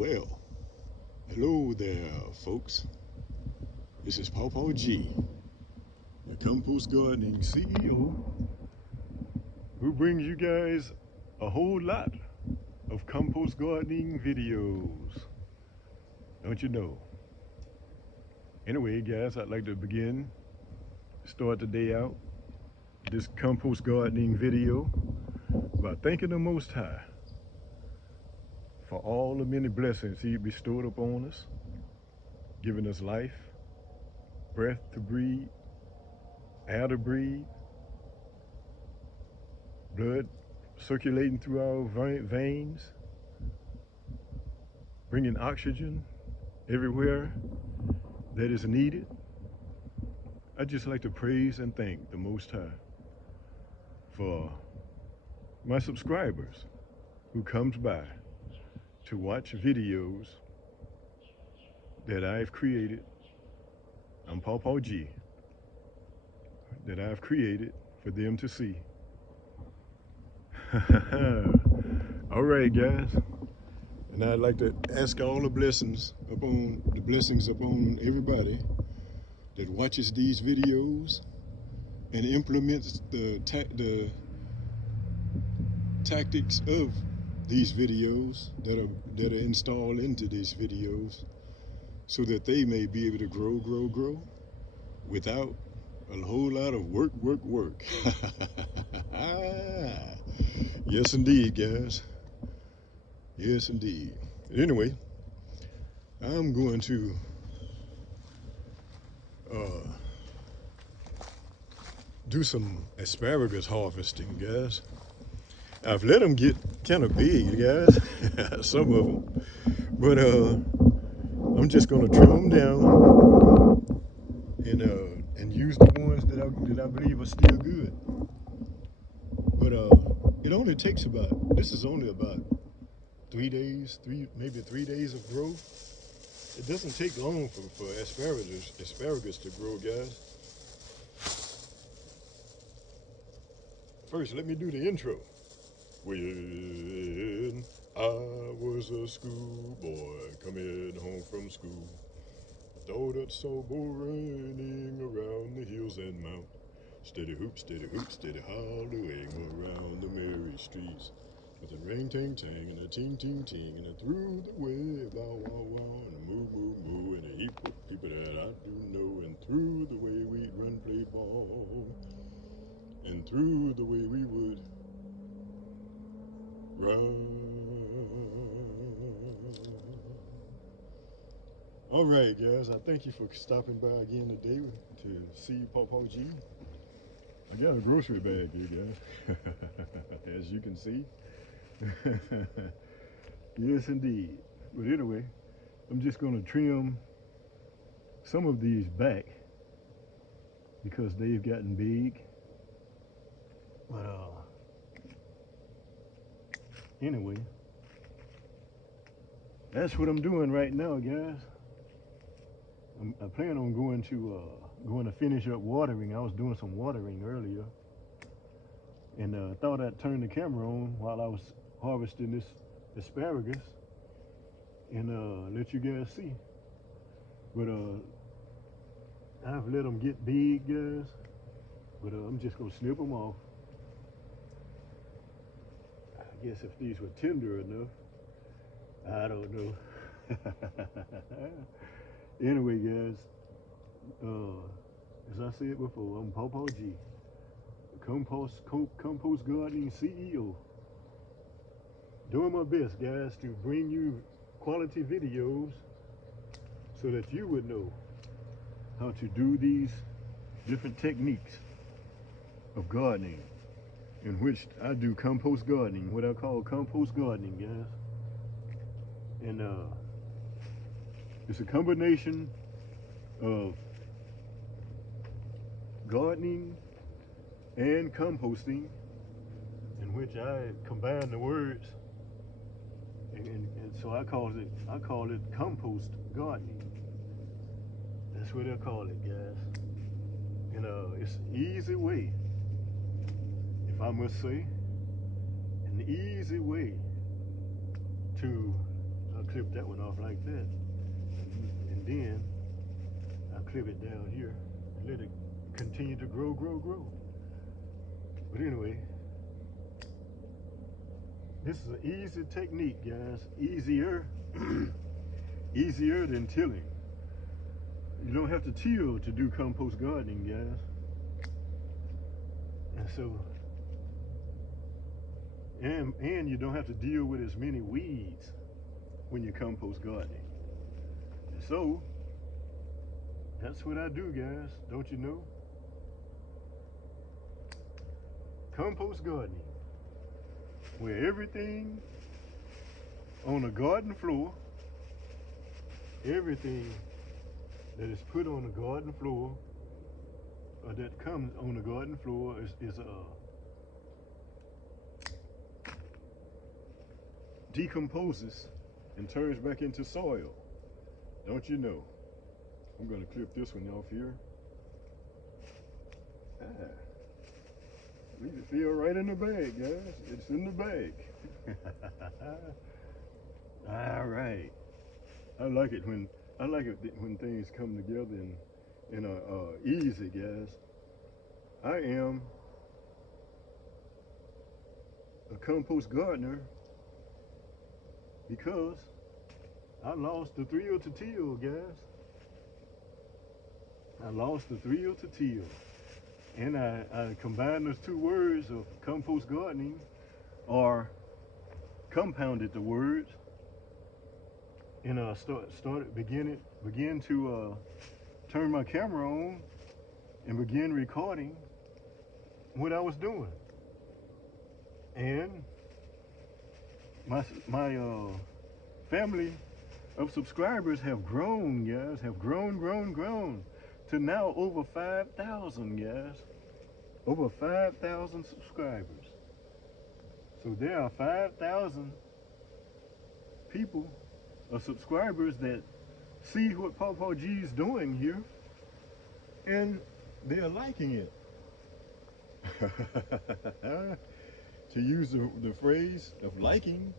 Well, hello there, folks. This is Pawpaw G, the compost gardening CEO, who brings you guys a whole lot of compost gardening videos. Don't you know? Anyway, guys, I'd like to start the day out, this compost gardening video, by thanking the Most High for all the many blessings He bestowed upon us, giving us life, breath to breathe, air to breathe, blood circulating through our veins, bringing oxygen everywhere that is needed. I'd just like to praise and thank the Most High for my subscribers who comes by to watch videos that I've created. I'm Pawpaw G, that I've created for them to see. All right, guys. And I'd like to ask all the blessings upon everybody that watches these videos and implements the tactics of these videos that are installed into these videos, so that they may be able to grow without a whole lot of work. Yes, indeed, guys. Yes, indeed. Anyway, I'm going to do some asparagus harvesting, guys. I've let them get kind of big, guys, some of them, but I'm just gonna trim them down and use the ones that I believe are still good. But it only takes this is only about 3 days, maybe 3 days of growth. It doesn't take long for asparagus to grow, guys. First, let me do the intro. When I was a schoolboy coming home from school, I thought I saw bull running around the hills and mountains. Steady hoop, steady hollowing around the merry streets, with a ring ting tang and a ting ting ting, and a through the way bow wow wow, and a moo moo moo, and a heap of people that I do know, and through the way we'd run play ball, and through the way we would run. All right, guys, I thank you for stopping by again today to see Pawpaw G. I got a grocery bag here, guys, as you can see. Yes, indeed. But anyway, I'm just going to trim some of these back because they've gotten big. But anyway, that's what I'm doing right now, guys. I plan on going to finish up watering. I was doing some watering earlier, and thought I'd turn the camera on while I was harvesting this asparagus and let you guys see. But I've let them get big, guys. But I'm just gonna snip them off. I guess if these were tender enough, I don't know. Anyway, guys, as I said before, I'm Pawpaw G, compost gardening CEO, doing my best, guys, to bring you quality videos so that you would know how to do these different techniques of gardening, in which I do compost gardening, what I call compost gardening, guys. And it's a combination of gardening and composting, in which I combine the words, and so I call it compost gardening. That's what I call it, guys. And it's an easy way, if I must say, an easy way to clip that one off like that. And then I clip it down here and let it continue to grow. But anyway, this is an easy technique, guys. Easier than tilling. You don't have to till to do compost gardening, guys. And so, and you don't have to deal with as many weeds when you're compost gardening. So, that's what I do, guys. Don't you know? Compost gardening, where everything on the garden floor, everything that is put on the garden floor, or that comes on the garden floor, is decomposes and turns back into soil. Don't you know? I'm gonna clip this one off here. Leave it feel right in the bag, guys. It's in the bag. All right. I like it when things come together and are easy, guys. I am a compost gardener because I lost the thrill to till, guys. I lost the thrill to till. And I combined those two words of compost gardening, or compounded the words, and began to turn my camera on and begin recording what I was doing. And my family of subscribers have grown, guys, have grown to now over 5,000, guys. Over 5,000 subscribers. So there are 5,000 people or subscribers that see what Pawpaw G is doing here, and they are liking it. To use the phrase of liking,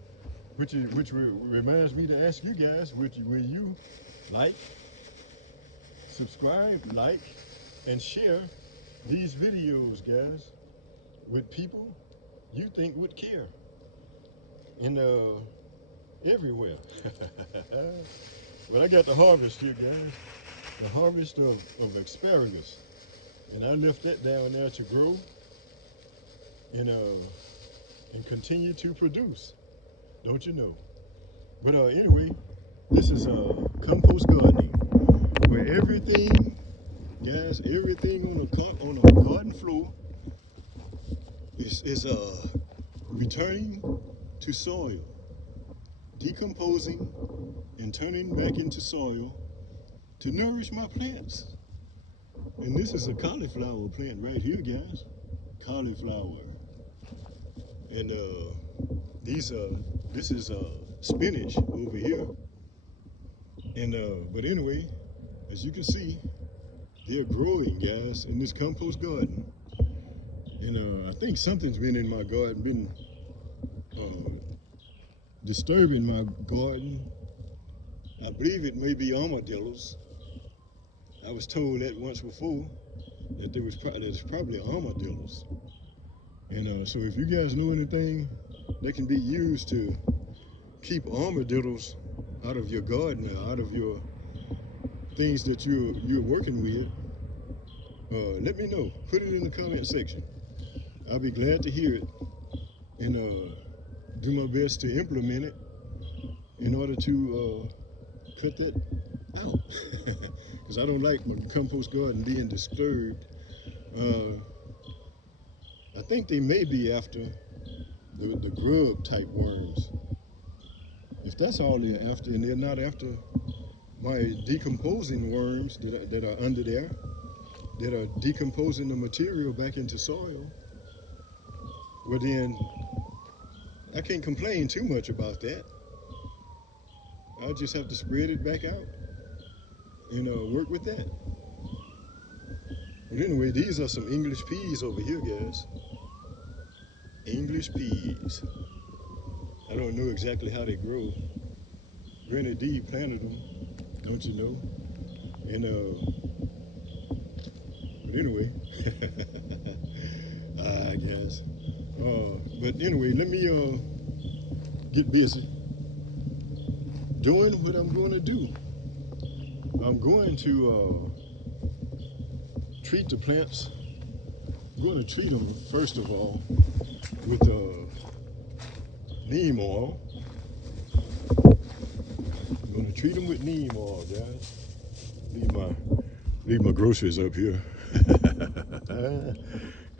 which reminds me to ask you guys, will you like, subscribe, like, and share these videos, guys, with people you think would care, and everywhere. Well, I got the harvest here, guys, the harvest of asparagus, and I left that down there to grow and continue to produce, don't you know? But anyway, this is compost gardening, where everything, guys, everything on the garden floor is returning to soil, decomposing and turning back into soil to nourish my plants. And this is a cauliflower plant right here, guys. Cauliflower. And this is spinach over here. And but anyway, as you can see, they're growing, guys, in this compost garden. And I think something's been in my garden, disturbing my garden. I believe it may be armadillos. I was told that once before, that there's probably armadillos. And so if you guys know anything that can be used to keep armadillos out of your garden, out of your things that you're working with, let me know. Put it in the comment section. I'll be glad to hear it, and do my best to implement it in order to cut that out, because I don't like my compost garden being disturbed. I think they may be after the grub type worms. If that's all they're after, and they're not after my decomposing worms that are under there, that are decomposing the material back into soil, well then, I can't complain too much about that. I'll just have to spread it back out and work with that. But anyway, these are some English peas over here, guys. English peas. I don't know exactly how they grow, Granny D planted them, don't you know? And but anyway, I guess. But anyway, let me get busy doing what I'm going to do. I'm going to treat the plants. I'm going to treat them first of all with neem oil. I'm going to treat them with neem oil, guys. Leave my groceries up here.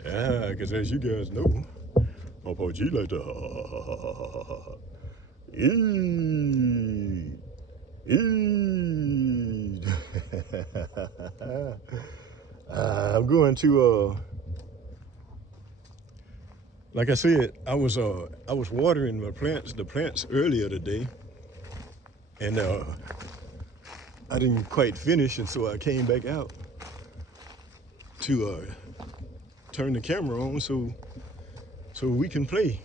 Yeah, because as you guys know, Papa G like to eat. I'm going to like I said, I was watering the plants earlier today, and I didn't quite finish, and so I came back out to turn the camera on so we can play.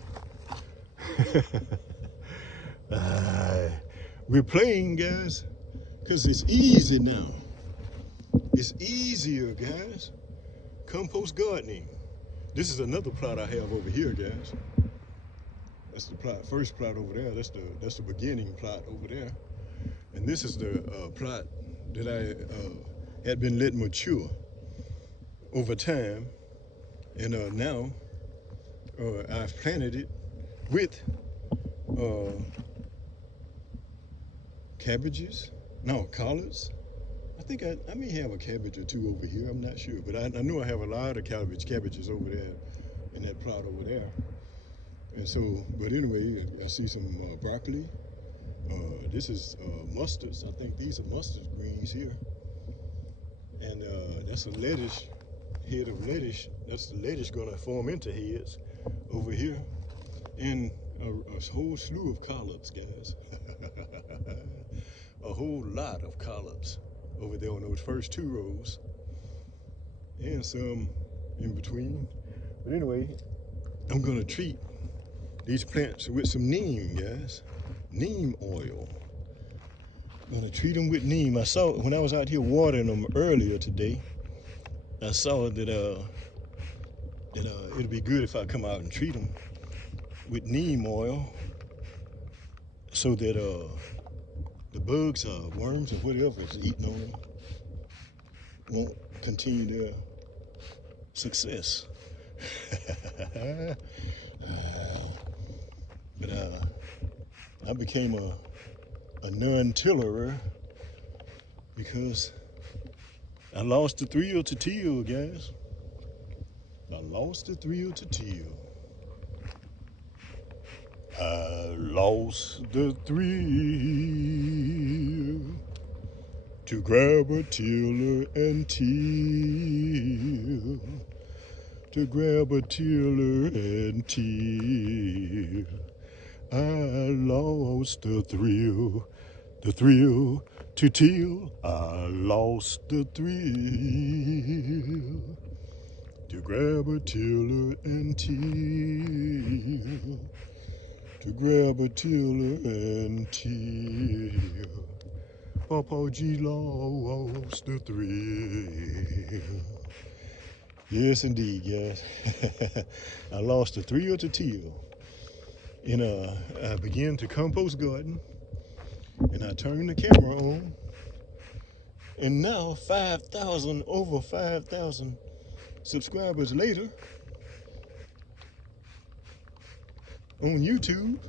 We're playing, guys, because it's easy now. It's easier, guys. Compost gardening. This is another plot I have over here, guys. That's the first plot over there. That's the beginning plot over there. And this is the plot that I had been letting mature over time. And now I've planted it with cabbages, no, collards. I think I may have a cabbage or two over here. I'm not sure, but I know I have a lot of cabbages over there in that plot over there. And so, but anyway, I see some broccoli. This is mustards. I think these are mustard greens here. And that's a lettuce, head of lettuce. That's the lettuce gonna form into heads over here. And a whole slew of collards, guys. A whole lot of collards over there on those first two rows. And some in between. But anyway, I'm gonna treat these plants with some neem, guys. Neem oil. I'm gonna treat them with neem. I saw when I was out here watering them earlier today, I saw that it'd be good if I come out and treat them with neem oil so that the bugs or worms or whatever is eating on them won't continue their success. But I became a non-tillerer because I lost the thrill to till, guys. I lost the thrill to till. I lost the thrill to grab a tiller and till. To grab a tiller and till. I lost the thrill to till. I lost the thrill to grab a tiller and till. To grab a tiller and till. Papa G lost the thrill. Yes, indeed, guys. I lost the thrill to till. And I began to compost garden, and I turned the camera on, and now over 5,000 subscribers later on YouTube,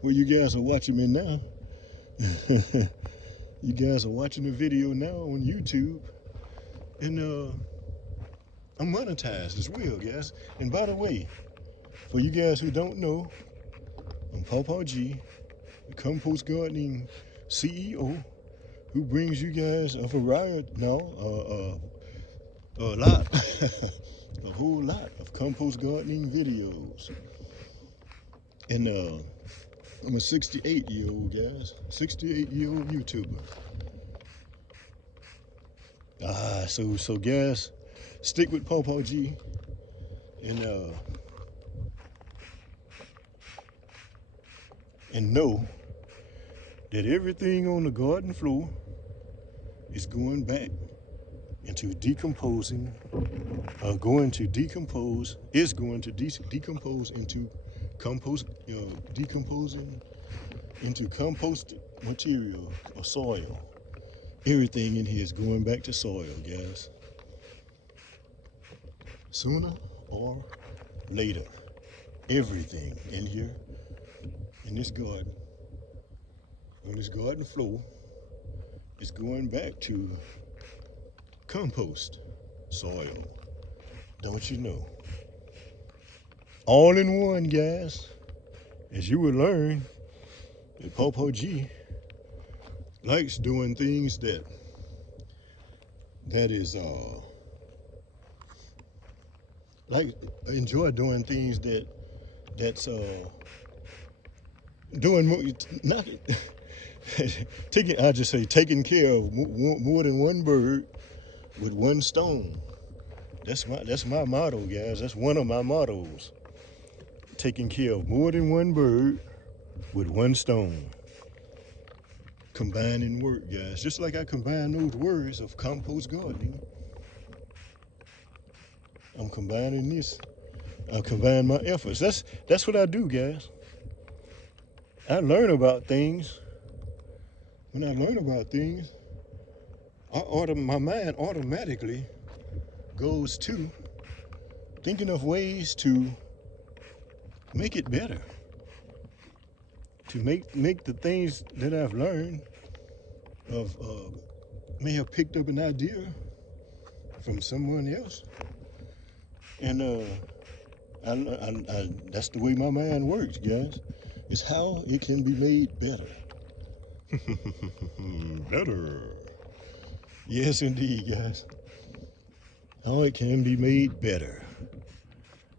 where you guys are watching me now. You guys are watching the video now on YouTube, and I'm monetized as well, guys. And by the way, for you guys who don't know, I'm Pawpaw G, the compost gardening CEO, who brings you guys a variety, a lot, a whole lot of compost gardening videos. And I'm a 68-year-old, guys, 68-year-old YouTuber. So guys, stick with Pawpaw G, and know that everything on the garden floor is going back into decomposing, is going to decompose into decomposing into composted material or soil. Everything in here is going back to soil, guys. Sooner or later, everything in here, in this garden, on this garden floor, is going back to compost soil. Don't you know? All in one, guys. As you will learn, that Popo G likes doing things that enjoy doing things that's doing not taking care of more than one bird with one stone. That's my motto, guys. That's one of my mottos. Taking care of more than one bird with one stone. Combining work, guys. Just like I combine those words of compost gardening, I'm combining this. I combine my efforts. That's what I do, guys. I learn about things. When I learn about things, my mind automatically goes to thinking of ways to make it better. To make the things that I've learned may have picked up an idea from someone else, and that's the way my mind works, guys. It's how it can be made better. Better. Yes, indeed, guys. How it can be made better.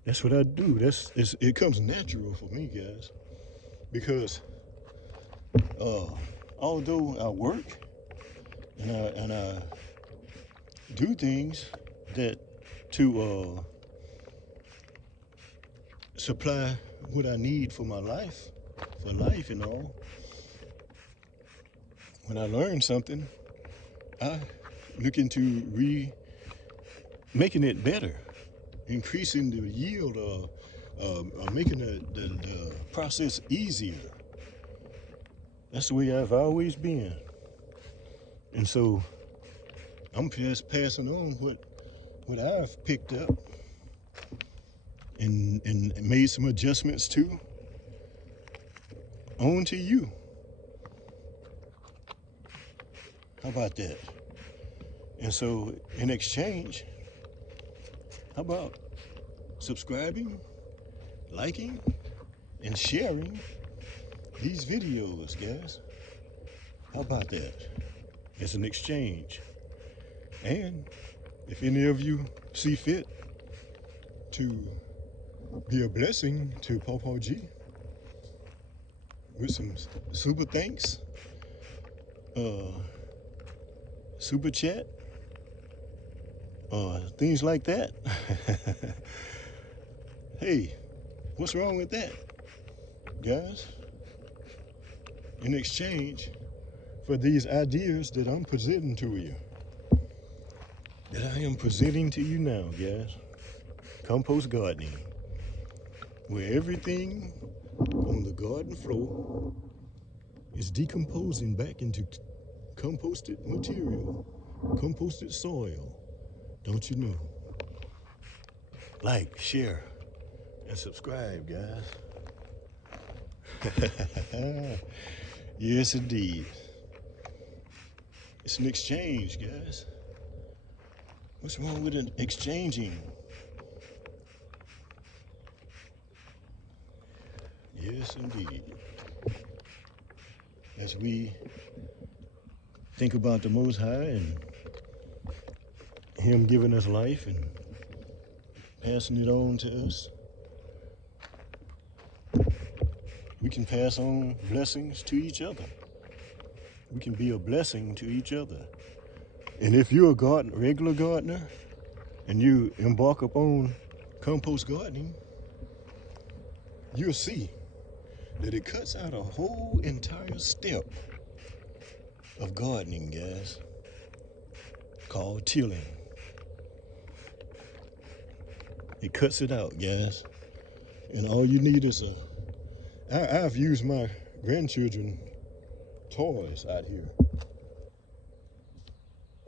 That's what I do. It comes natural for me, guys. Because although I work and I do things that to supply what I need for my life, and all. When I learn something, I look into making it better, increasing the yield, making the process easier. That's the way I've always been. And so I'm just passing on what I've picked up and made some adjustments to on to you. How about that? And so in exchange, how about subscribing, liking, and sharing these videos, guys? How about that? It's an exchange. And if any of you see fit to be a blessing to Popo G with some super thanks, super chat, things like that. Hey, what's wrong with that, guys? In exchange for these ideas that I'm presenting to you, that I am presenting to you now, guys. Compost gardening, where everything on the garden floor is decomposing back into composted material, composted soil. Don't you know? Like, share, and subscribe, guys. Yes, indeed. It's an exchange, guys. What's wrong with an exchanging? Yes, indeed. As we think about the Most High and Him giving us life and passing it on to us, we can pass on blessings to each other. We can be a blessing to each other. And if you're a regular gardener and you embark upon compost gardening, you'll see that it cuts out a whole entire step of gardening, guys, called tilling. It cuts it out, guys. And all you need is I've used my grandchildren toys out here.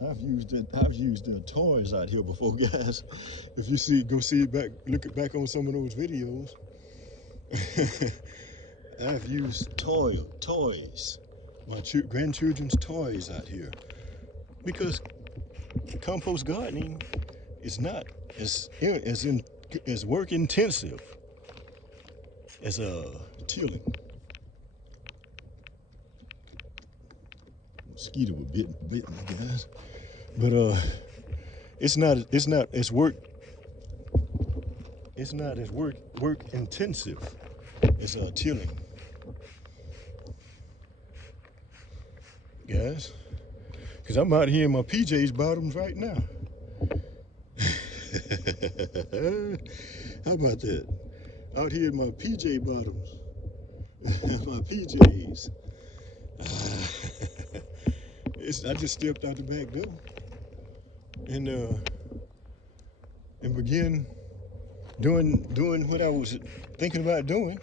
I've used their toys out here before, guys. If you see, go see it back, look it back on some of those videos. I've used toys, my grandchildren's toys out here, because compost gardening is not as work intensive as tilling. Mosquito bit me, guys, but it's not as work intensive as tilling, guys. Because I'm out here in my PJs bottoms right now. How about that? Out here in my PJ bottoms, my PJs. I just stepped out the back door and began doing what I was thinking about doing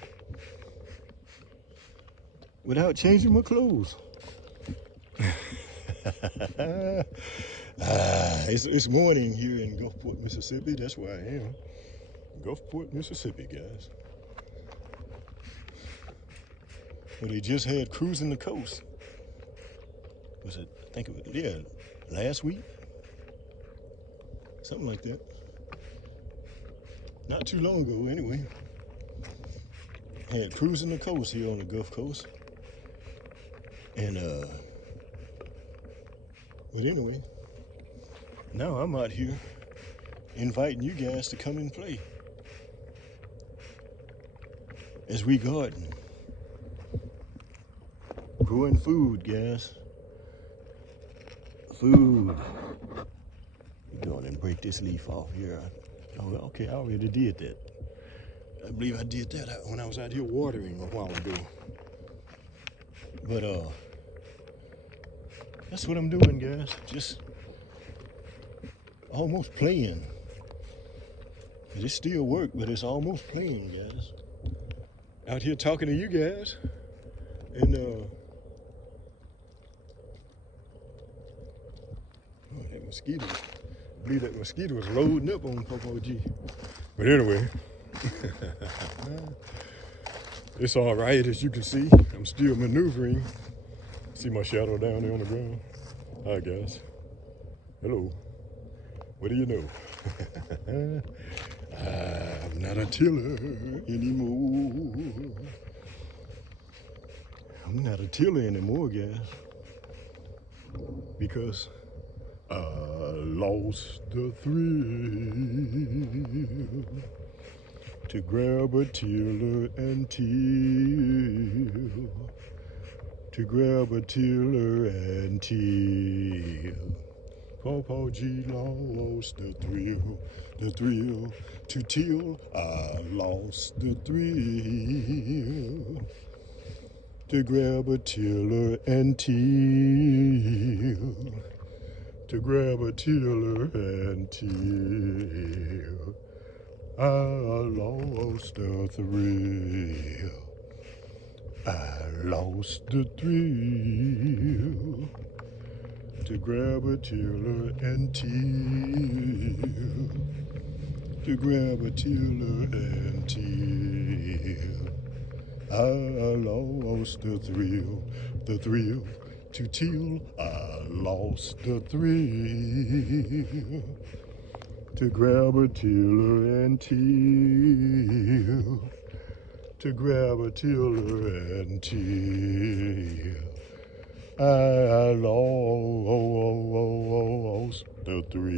without changing my clothes. It's morning here in Gulfport, Mississippi. That's where I am. Gulfport, Mississippi, guys. Well, they just had cruising the coast. Was it? I think it was, yeah, last week, something like that. Not too long ago, anyway. Had cruising the coast here on the Gulf Coast, and but anyway, now I'm out here inviting you guys to come and play as we garden, growing food, guys. Food. Go on and break this leaf off here. Oh, okay, I already did that. I believe I did that when I was out here watering a while ago. But that's what I'm doing, guys. Just almost playing. It's still work, but it's almost playing, guys. Out here talking to you guys, and that mosquito. I believe that mosquito was loading up on Popo G. But anyway, it's all right, as you can see. I'm still maneuvering. See my shadow down there on the ground? Hi, guys. Hello. What do you know? I'm not a tiller anymore. I'm not a tiller anymore, guys. Because I lost the thrill to grab a tiller and till. To grab a tiller and till. Pawpaw G lost the thrill to till. I lost the thrill to grab a tiller and till. To grab a tiller and till. I lost the thrill. I lost the thrill to grab a tiller and till. To grab a tiller and till. I lost the thrill to till. I lost the thrill to grab a tiller and till. To grab a tiller and till. I lost the thrill.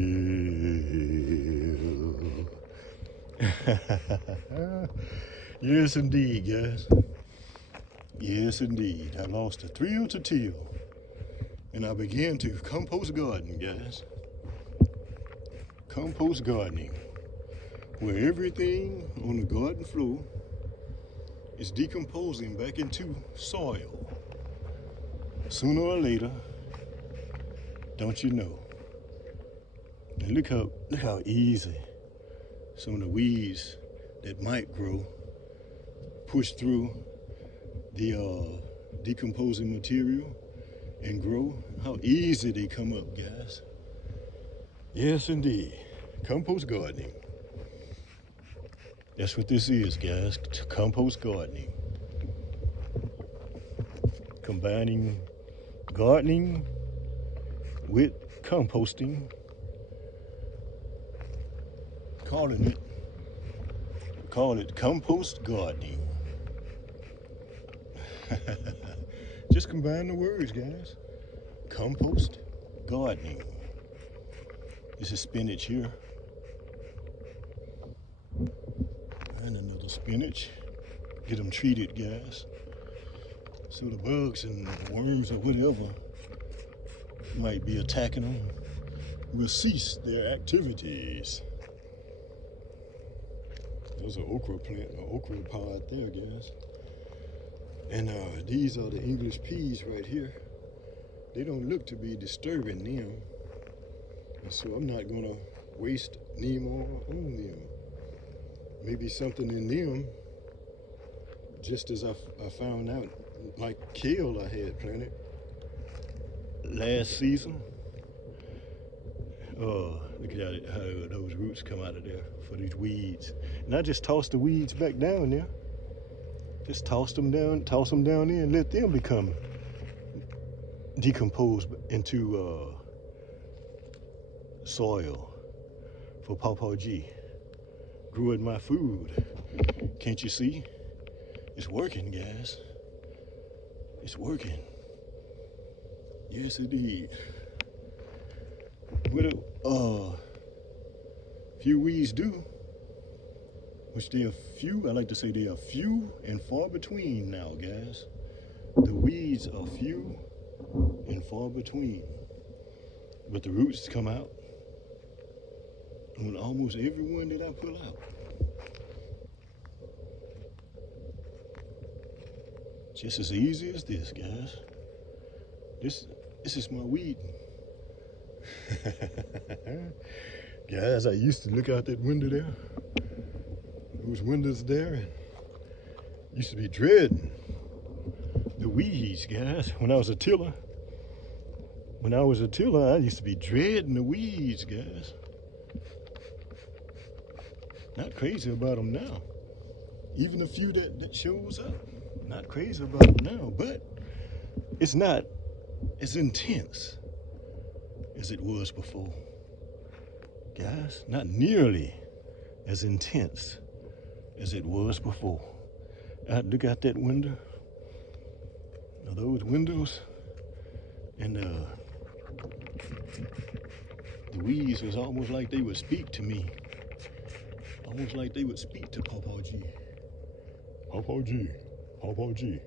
Yes, indeed, guys. Yes, indeed. I lost the thrill to till. And I began to compost garden, guys. Compost gardening, where everything on the garden floor is decomposing back into soil. Sooner or later, Don't you know? And look how easy some of the weeds that might grow push through the decomposing material and grow. How easy they come up, guys. Yes, indeed. Compost gardening. That's what this is, guys. Compost gardening. Combining gardening with composting. Call it compost gardening. Just combine the words, guys. Compost gardening. This is spinach here. And another spinach. Get them treated, guys. So the bugs and worms or whatever might be attacking them will cease their activities. There's an okra plant, an okra pod there, guys. And these are the English peas right here. They don't look to be disturbing them. And so I'm not gonna waste any more on them. Maybe something in them, just as I found out, like kale I had planted last season. Oh, look at how those roots come out of there for these weeds. And I just tossed the weeds back down there. Just toss them down there and let them become decomposed into soil for Pawpaw G. Growing my food. Can't you see? It's working, guys. It's working. Yes, indeed. What a few weeds do, which they are few, I like to say they are few and far between now, guys. The weeds are few and far between. But the roots come out on almost every one that I pull out. Just as easy as this, guys. This is my weed. Guys, I used to look out that window there. Those windows there, and used to be dreading the weeds, guys. When I was a tiller, I used to be dreading the weeds, guys. Not crazy about them now. Even the few that shows up, not crazy about them now, but it's not as intense as it was before. Guys, not nearly as intense as it was before. I look out that window, those windows, and the weeds was almost like they would speak to me. Almost like they would speak to Pawpaw G. Pawpaw G, Pawpaw G,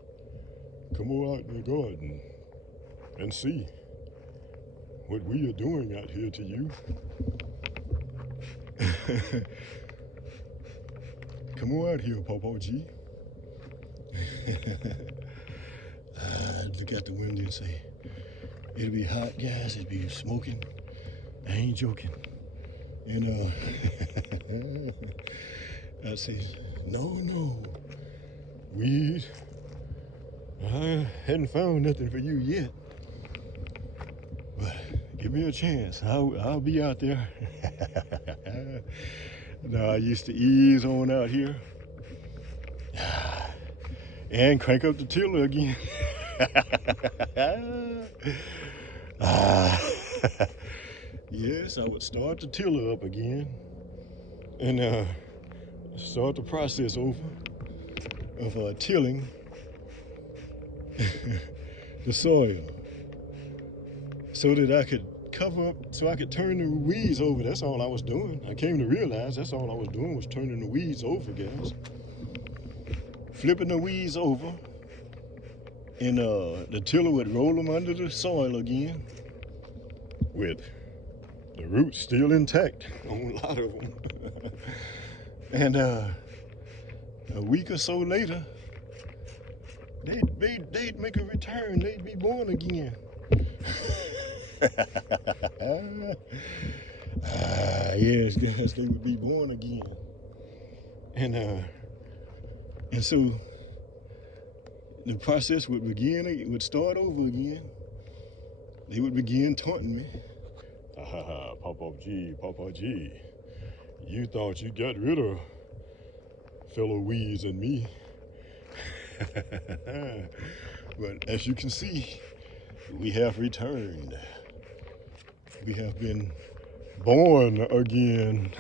come on out in the garden and see what we are doing out here to you. Come on out here, Pawpaw G. I'd look out the window and say, it'll be hot, guys, it'll be smoking. I ain't joking. And I'd say, no, weed, I hadn't found nothing for you yet. But give me a chance. I'll be out there. Now I used to ease on out here and crank up the tiller again. Yes, I would start the tiller up again and start the process over of tilling the soil so that I could cover up, so I could turn the weeds over. That's all I was doing. I came to realize that's all I was doing was turning the weeds over, guys. Flipping the weeds over, and the tiller would roll them under the soil again with the roots still intact on a lot of them. And a week or so later, they'd make a return. They'd be born again. Yes, guys, they would be born again. And so the process would begin, it would start over again. They would begin taunting me. Papa G, you thought you got rid of fellow weeds and me. But as you can see, we have returned. We have been born again.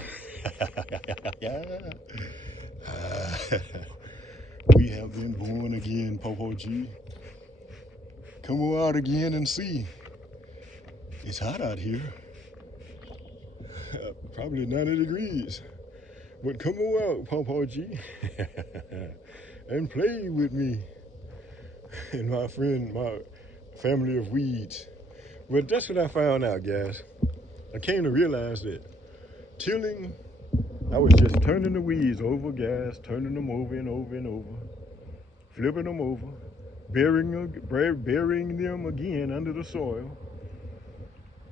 We have been born again, Popo G. Come on out again and see. It's hot out here. Probably 90 degrees. But come on out, Popo G. And play with me and my friend, my family of weeds. But that's what I found out, guys. I came to realize that tilling, I was just turning the weeds over, guys, turning them over and over and over, flipping them over, burying them again under the soil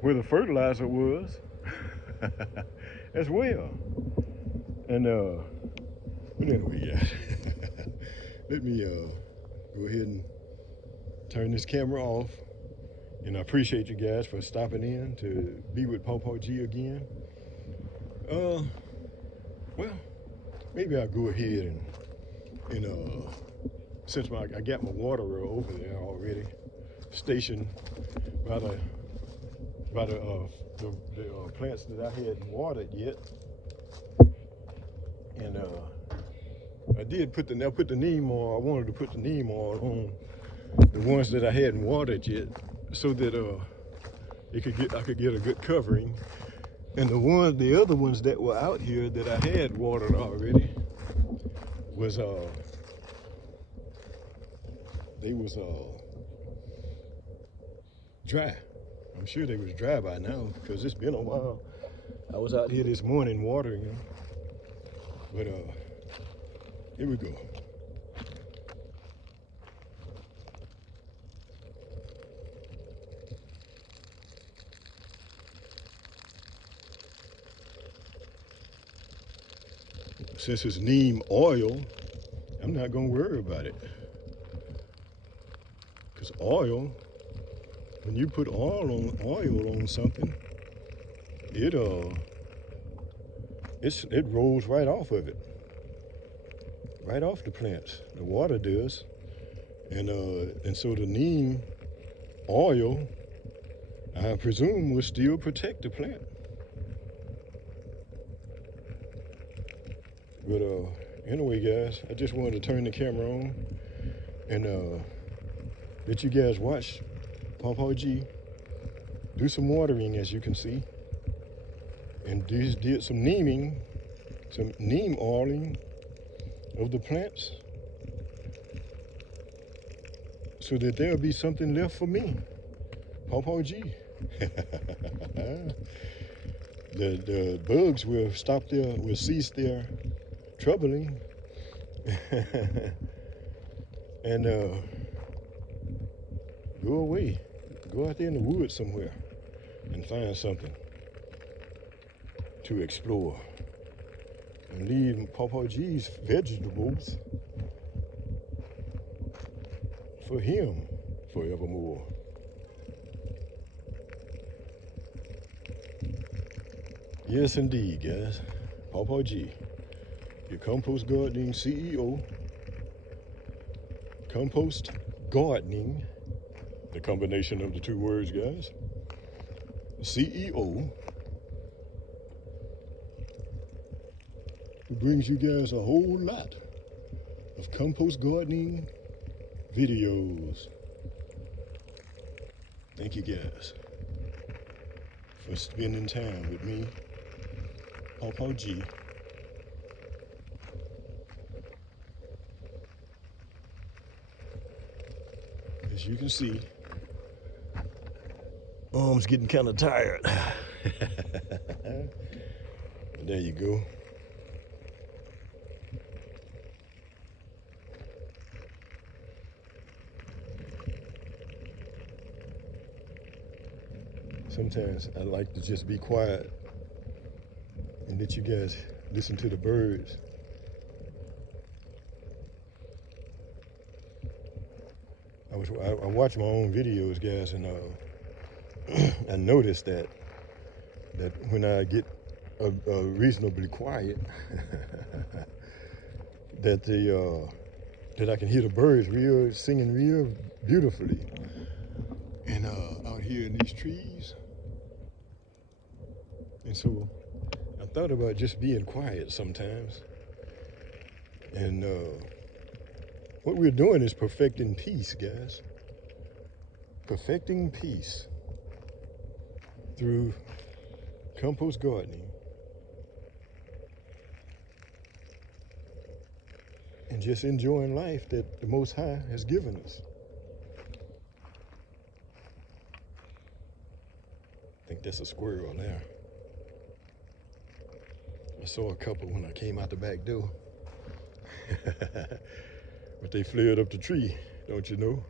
where the fertilizer was as well. And but anyway, yeah. Let me go ahead and turn this camera off. And I appreciate you guys for stopping in to be with Popo G again. Well, maybe I'll go ahead and since I got my waterer over there already, stationed by the plants that I hadn't watered yet, and I put the neem oil. I wanted to put the neem oil on the ones that I hadn't watered yet, so that I could get a good covering. And the other ones that were out here that I had watered already was dry. I'm sure they was dry by now because it's been a while. I was out here this morning watering them. But here we go. Since it's neem oil, I'm not gonna worry about it. Because oil, when you put oil on something, it rolls right off of it, right off the plants. The water does, and so the neem oil, I presume, will still protect the plant. But anyway, guys, I just wanted to turn the camera on and let you guys watch Papa G do some watering, as you can see, and did some neem oiling of the plants, so that there'll be something left for me, Papa G. The bugs will cease their troubling, and go away. Go out there in the woods somewhere and find something to explore. And leave Papa G's vegetables for him forevermore. Yes, indeed, guys. Papa G, your compost gardening CEO. Compost gardening, the combination of the two words, guys. CEO, who brings you guys a whole lot of compost gardening videos. Thank you guys for spending time with me, Papa G. As you can see, arm's getting kind of tired. There you go. sometimes I like to just be quiet and let you guys listen to the birds. I watch my own videos, guys, and I noticed that when I get reasonably quiet, that I can hear the birds singing real beautifully. And out here in these trees. And so I thought about just being quiet sometimes. And what we're doing is perfecting peace, guys. Perfecting peace through compost gardening. And just enjoying life that the Most High has given us. I think that's a squirrel there. I saw a couple when I came out the back door. But they flared up the tree, don't you know?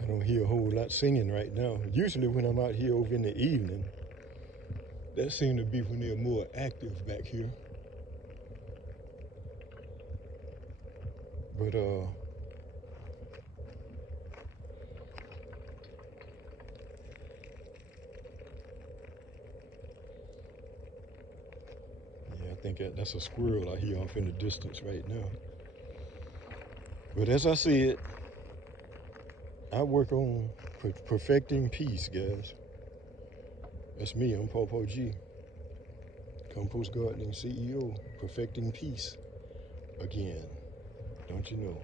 I don't hear a whole lot singing right now. Usually when I'm out here over in the evening, that seems to be when they're more active back here. But yeah, I think that's a squirrel I hear off in the distance right now. But as I said, I work on perfecting peace, guys. That's me, I'm Pawpaw G. Compost Gardening CEO, perfecting peace again. Don't you know?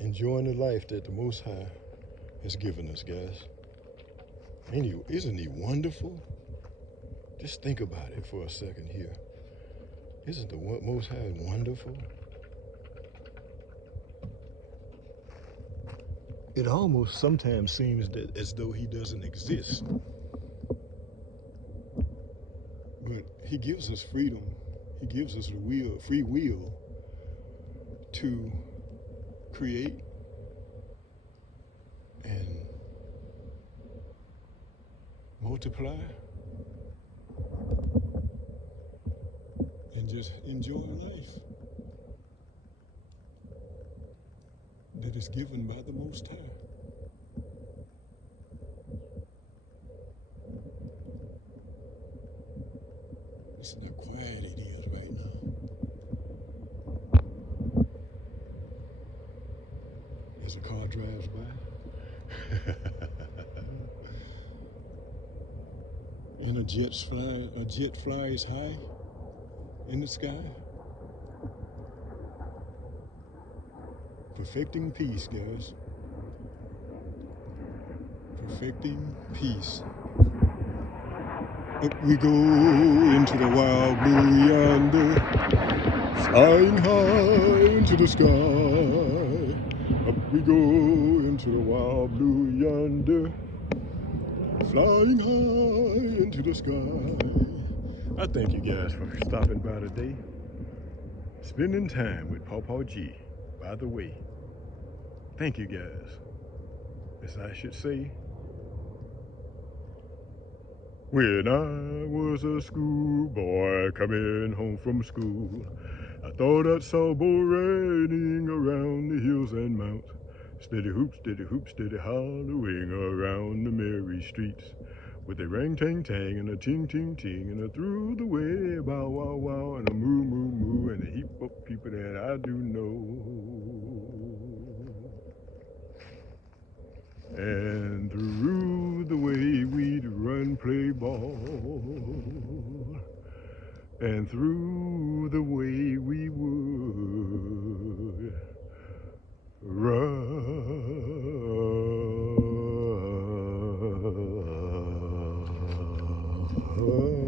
Enjoying the life that the Most High has given us, guys. Isn't he wonderful? Just think about it for a second here. Isn't the Most High wonderful? It almost sometimes seems that as though he doesn't exist. But he gives us freedom. He gives us the free will to create and multiply and just enjoy life that is given by the Most High. Listen how quiet it is right now. As a car drives by. And a jet flies high in the sky. Perfecting peace, guys. Perfecting peace. Up we go into the wild blue yonder, flying high into the sky. Up we go into the wild blue yonder, flying high into the sky. I thank you guys for stopping by today, spending time with Pawpaw G. By the way, thank you guys. As I should say, when I was a schoolboy coming home from school, I thought I saw boy riding around the hills and mounts. Steady hoop, steady hollowing around the merry streets, with a ring tang tang and a ting ting ting and a through the way bow wow wow and a moo moo moo and a heap of people that I do know. And through the way we'd run play ball, and through the way we would run. Oh.